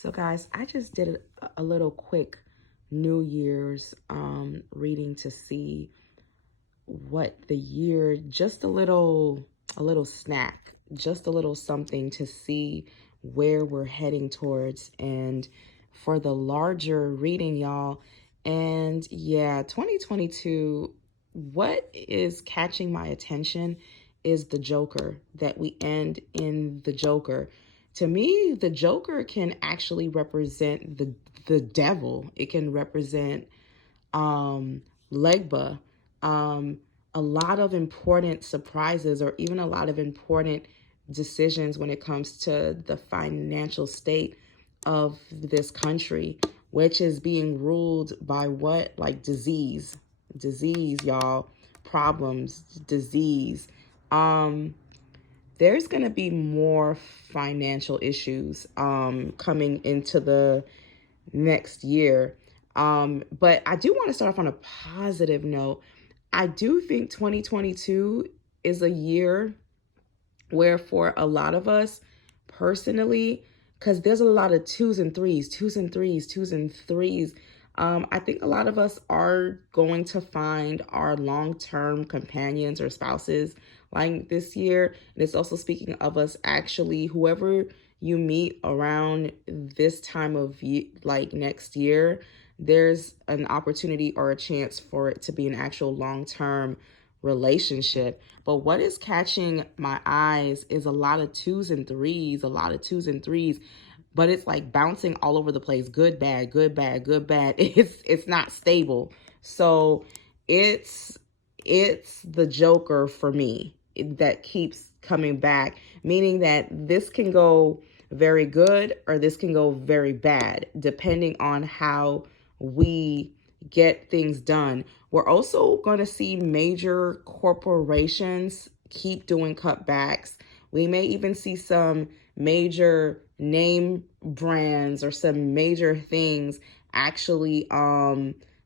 So guys, I just did a little quick New Year's reading to see what the year, just a little snack, just a little something to see where we're heading towards. And for the larger reading, y'all, and yeah, 2022, what is catching my attention is the Joker, that we end in the Joker. To me, the Joker can actually represent the devil. It can represent Legba, a lot of important surprises or even a lot of important decisions when it comes to the financial state of this country, which is being ruled by what? Like disease, y'all, problems, disease. There's going to be more financial issues coming into the next year. But I do want to start off on a positive note. I do think 2022 is a year where for a lot of us personally, because there's a lot of twos and threes, twos and threes, twos and threes. I think a lot of us are going to find our long-term companions or spouses like this year. And it's also speaking of us actually, whoever you meet around this time of like next year, there's an opportunity or a chance for it to be an actual long-term relationship. But what is catching my eyes is a lot of twos and threes, a lot of twos and threes, but it's like bouncing all over the place. Good, bad, good, bad, good, bad. It's not stable. So it's the Joker for me that keeps coming back, meaning that this can go very good or this can go very bad, depending on how we get things done. We're also going to see major corporations keep doing cutbacks. We may even see some major name brands or some major things actually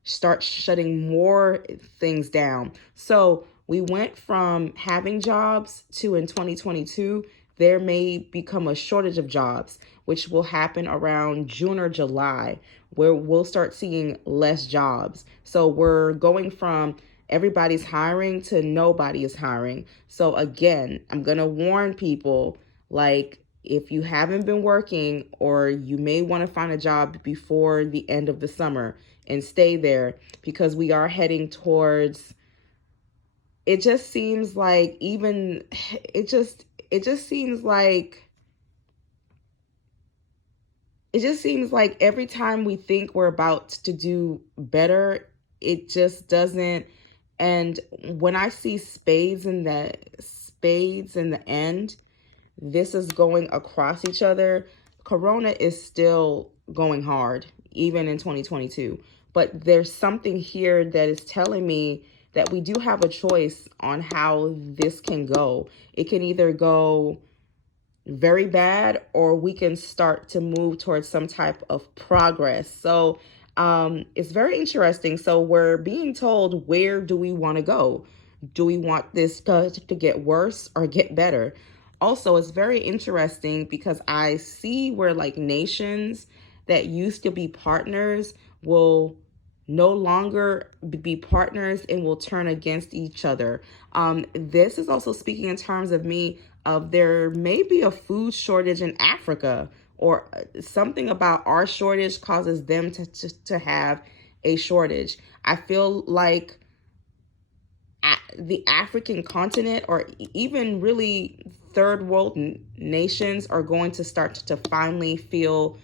start shutting more things down. So we went from having jobs to in 2022, there may become a shortage of jobs, which will happen around June or July, where we'll start seeing less jobs. So we're going from everybody's hiring to nobody is hiring. So again, I'm going to warn people, like, if you haven't been working or you may want to find a job before the end of the summer and stay there, because we are heading towards, it just seems like even it just seems like every time we think we're about to do better, it just doesn't. And when I see spades in the end, this is going across each other. Corona is still going hard, even in 2022. But there's something here that is telling me that we do have a choice on how this can go. It can either go very bad or we can start to move towards some type of progress. So it's very interesting. So we're being told, where do we want to go? Do we want this to get worse or get better? Also, it's very interesting because I see where like nations that used to be partners will no longer be partners and will turn against each other. This is also speaking in terms of me of there may be a food shortage in Africa, or something about our shortage causes them to have a shortage. I feel like the African continent or even really third world nations are going to start to finally feel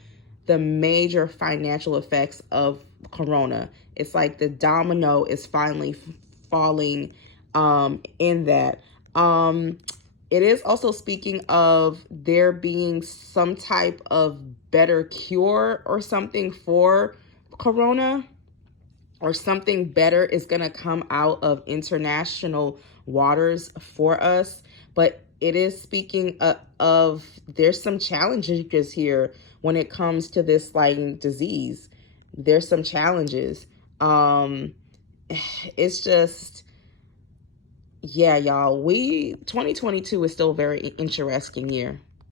the major financial effects of Corona. It's like the domino is finally falling in that. It is also speaking of there being some type of better cure or something for Corona, or something better is going to come out of international waters for us. But it is speaking of there's some challenges here when it comes to this like disease. There's some challenges. It's just, yeah, y'all, 2022 is still a very interesting year.